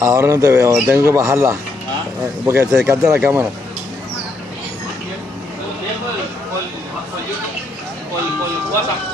Ahora no te veo, tengo que bajarla. ¿Ah? Porque se descarta la cámara. Por WhatsApp.